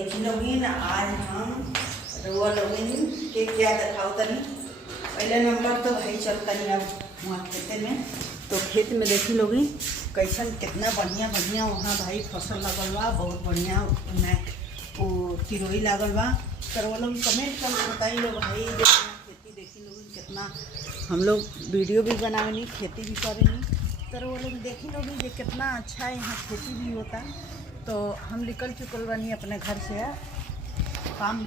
देखी लोगिन आज हम रुआ लोगिन के क्या दिखाओ तनी। पहले नंबर तो भाई चलता नहीं अब वहाँ खेते में, तो खेत में देखी लोगिन कैसन कितना बढ़िया बढ़िया वहाँ भाई फसल लगल बा, बहुत बढ़िया उन्हें वो तिरोई लागल बा। तो वो लोग कमेंट कर बताई लोग भाई खेती देखी लोग कितना हम लोग वीडियो भी बनावेनी खेती भी करेनी। तो वो लोग देखी लोग ये कितना अच्छा यहाँ खेती भी होता। तो हम निकल चुकल बनी अपने घर से काम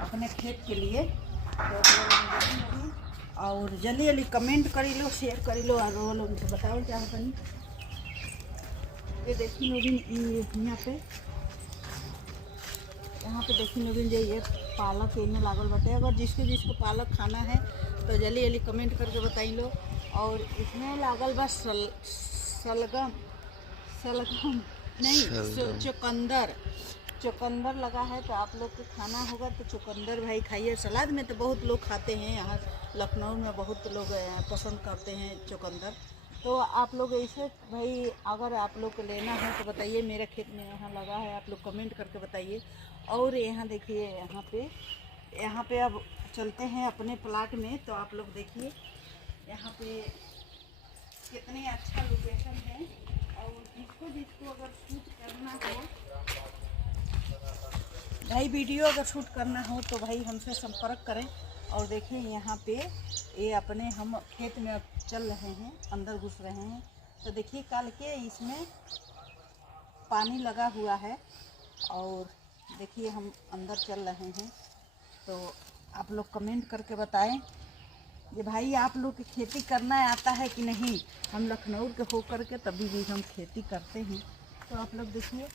अपने खेत के लिए। तो और जल्दी जल्दी कमेंट करी लो, शेयर करी लो और वो लोग बताओ क्या बनी। ये देखी लोग यहाँ पे देखी लोग ये पालक इनमें लागल बटे। अगर जिसको पालक खाना है तो जल्दी जल्दी कमेंट करके बताई लो। और इसमें लागल बा सलगम नहीं चुकंदर लगा है। तो आप लोग को खाना होगा तो चुकंदर भाई खाइए। सलाद में तो बहुत लोग खाते हैं, यहाँ लखनऊ में बहुत लोग पसंद करते हैं चुकंदर। तो आप लोग ऐसे भाई अगर आप लोग को लेना है तो बताइए, मेरे खेत में यहाँ लगा है, आप लोग कमेंट करके बताइए। और यहाँ देखिए यहाँ पे अब चलते हैं अपने प्लाट में। तो आप लोग देखिए यहाँ पे कितने अच्छा लोकेशन है। और जिसको अगर शूट करना हो भाई, वीडियो अगर शूट करना हो तो भाई हमसे संपर्क करें। और देखिए यहाँ पे ये अपने हम खेत में अब चल रहे हैं, अंदर घुस रहे हैं। तो देखिए कल के इसमें पानी लगा हुआ है और देखिए हम अंदर चल रहे हैं। तो आप लोग कमेंट करके बताएं ये भाई आप लोग की खेती करना आता है कि नहीं। हम लखनऊ के होकर के तभी भी हम खेती करते हैं। तो आप लोग देखिए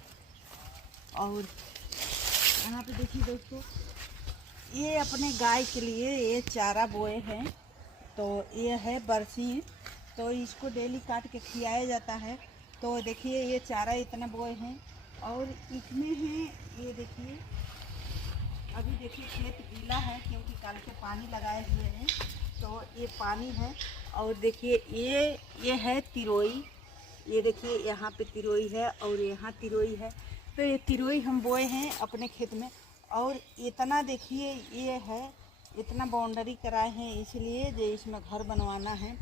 और यहाँ पे देखिए दोस्तों, ये अपने गाय के लिए ये चारा बोए हैं। तो ये है बरसी, तो इसको डेली काट के खिलाया जाता है। तो देखिए ये चारा इतना बोए हैं और इसमें है ये देखिए अभी देखिए खेत गीला है क्योंकि कल के पानी लगाए हुए हैं। तो ये पानी है और देखिए ये है तिरोई। ये देखिए यहाँ पे तिरोई है और यहाँ तिरोई है। तो ये तिरोई हम बोए हैं अपने खेत में। और इतना देखिए ये है, इतना बाउंड्री कराए हैं इसलिए जो इसमें घर बनवाना है,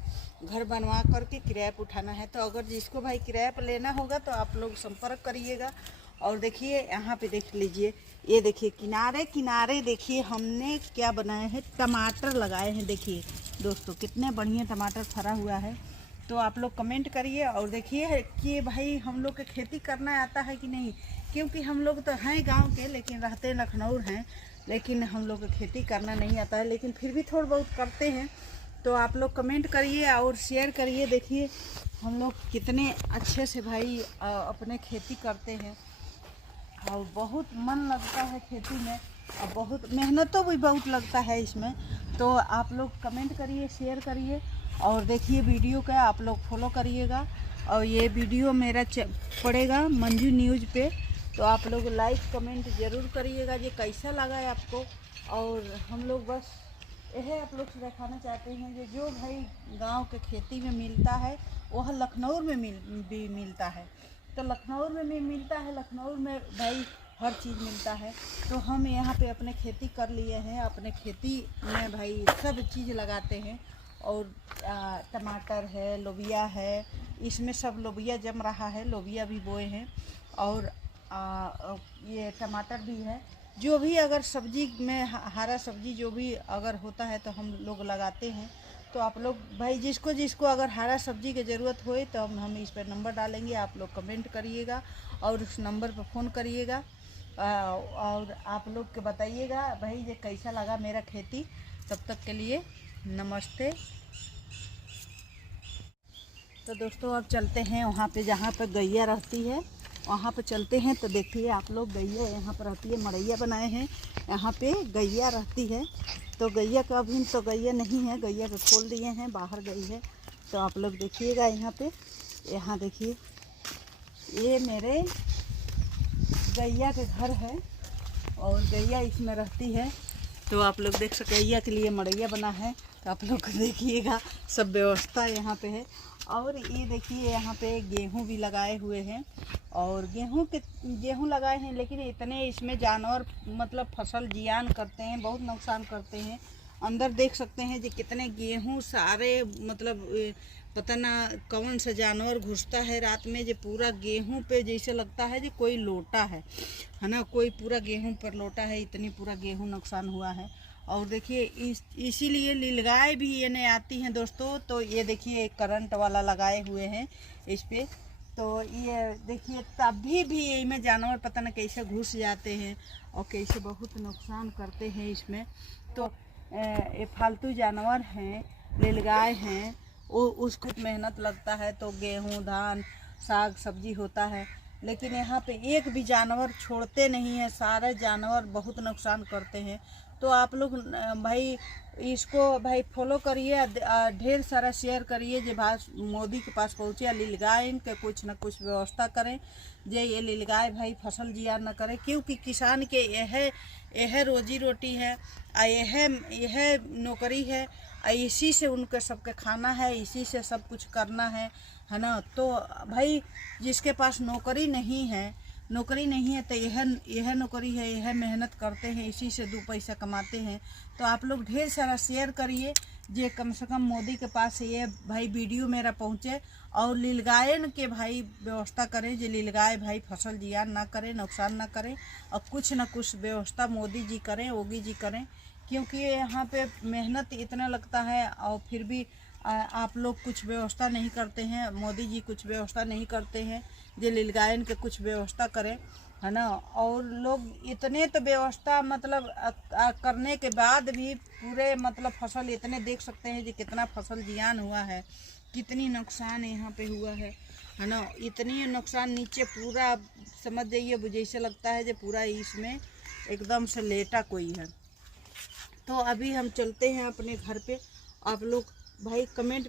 घर बनवा करके किराए पर उठाना है। तो अगर जिसको भाई किराए पर लेना होगा तो आप लोग संपर्क करिएगा। और देखिए यहाँ पे देख लीजिए, ये देखिए किनारे किनारे देखिए हमने क्या बनाए हैं, टमाटर लगाए हैं। देखिए दोस्तों कितने बढ़िया टमाटर फरा हुआ है। तो आप लोग कमेंट करिए और देखिए कि भाई हम लोग के खेती करना आता है कि नहीं। क्योंकि हम लोग तो हैं गांव के लेकिन रहते लखनऊ हैं, लेकिन हम लोग को खेती करना नहीं आता है, लेकिन फिर भी थोड़ा बहुत करते हैं। तो आप लोग कमेंट करिए और शेयर करिए। देखिए हम लोग कितने अच्छे से भाई अपने खेती करते हैं और बहुत मन लगता है खेती में और बहुत मेहनतों भी बहुत लगता है इसमें। तो आप लोग कमेंट करिए, शेयर करिए और देखिए वीडियो का आप लोग फॉलो करिएगा। और ये वीडियो मेरा पड़ेगा मंजू न्यूज़ पे। तो आप लोग लाइक कमेंट ज़रूर करिएगा ये कैसा लगा है आपको। और हम लोग बस यह आप लोग से दिखाना चाहते हैं कि जो भाई गांव के खेती में मिलता है वह लखनऊ में भी मिलता है। तो लखनऊ में भी मिलता है, लखनऊ में भाई हर चीज़ मिलता है। तो हम यहाँ पे अपने खेती कर लिए हैं, अपने खेती में भाई सब चीज़ लगाते हैं। और टमाटर है, लोबिया है, इसमें सब लोबिया जम रहा है, लोबिया भी बोए हैं। और ये टमाटर भी है। जो भी अगर सब्जी में हरा सब्जी जो भी अगर होता है तो हम लोग लगाते हैं। तो आप लोग भाई जिसको अगर हरा सब्जी की ज़रूरत होए तो हम इस पर नंबर डालेंगे, आप लोग कमेंट करिएगा और उस नंबर पर फ़ोन करिएगा। और आप लोग के बताइएगा भाई ये कैसा लगा मेरा खेती। तब तक के लिए नमस्ते। तो दोस्तों अब चलते हैं वहाँ पे जहाँ पे गैया रहती है, वहाँ पे चलते हैं। तो देखिए आप लोग गैया यहाँ पर रहती है, मड़ैया बनाए हैं, यहाँ पे गैया रहती है। तो गैया का अभी तो गैया नहीं है, गैया को खोल दिए हैं, बाहर गई है। तो आप लोग देखिएगा यहाँ पे, यहाँ देखिए ये मेरे गैया के घर है और गैया इसमें रहती है। तो आप लोग देख सकते गैया के लिए मड़ैया बना है। तो आप लोग देखिएगा सब व्यवस्था यहाँ पे है। और ये देखिए यहाँ पे गेहूँ भी लगाए हुए हैं। और गेहूं लगाए हैं, लेकिन इतने इसमें जानवर मतलब फसल जियान करते हैं, बहुत नुकसान करते हैं। अंदर देख सकते हैं जी कितने गेहूं सारे मतलब पता ना कौन सा जानवर घुसता है रात में, जो पूरा गेहूं पे जैसे लगता है जो कोई लोटा है ना, कोई पूरा गेहूं पर लोटा है, इतनी पूरा गेहूं नुकसान हुआ है। और देखिए इसीलिए नीलगाय भी ये नहीं आती हैं दोस्तों। तो ये देखिए करंट वाला लगाए हुए हैं इस पे, तो ये देखिए तभी भी इसमें जानवर पता न कैसे घुस जाते हैं और कैसे बहुत नुकसान करते हैं इसमें। तो ये फालतू जानवर हैं, नीलगाय हैं, वो उसको मेहनत लगता है तो गेहूं धान साग सब्जी होता है, लेकिन यहाँ पे एक भी जानवर छोड़ते नहीं है, सारे जानवर बहुत नुकसान करते हैं। तो आप लोग भाई इसको भाई फॉलो करिए, ढेर सारा शेयर करिए, जो मोदी के पास पहुँचे नीलगाय के कुछ न कुछ व्यवस्था करें, जे ये नीलगाय भाई फसल जियान न करे, क्योंकि किसान के यह रोजी रोटी है, यह नौकरी है, इसी से उनके सबके खाना है, इसी से सब कुछ करना है ना। तो भाई जिसके पास नौकरी नहीं है तो यह नौकरी है, यह मेहनत करते हैं, इसी से 2 पैसा कमाते हैं। तो आप लोग ढेर सारा शेयर करिए, जे कम से कम मोदी के पास ये भाई वीडियो मेरा पहुँचे, और नीलगायन के भाई व्यवस्था करें, जो नीलगाय भाई फसल जियान ना करें, नुकसान ना करें, और कुछ ना कुछ व्यवस्था मोदी जी करें, योगी जी करें, क्योंकि यहाँ पे मेहनत इतना लगता है और फिर भी आप लोग कुछ व्यवस्था नहीं करते हैं, मोदी जी कुछ व्यवस्था नहीं करते हैं, जो नीलगायन के कुछ व्यवस्था करें, है ना। और लोग इतने तो व्यवस्था मतलब करने के बाद भी पूरे मतलब फसल इतने देख सकते हैं जी कितना फसल जियान हुआ है, कितनी नुकसान यहाँ पे हुआ है ना। इतनी नुकसान नीचे पूरा समझ जाइए जैसे लगता है जो पूरा इसमें एकदम से लेटा कोई है। तो अभी हम चलते हैं अपने घर पे। आप लोग भाई कमेंट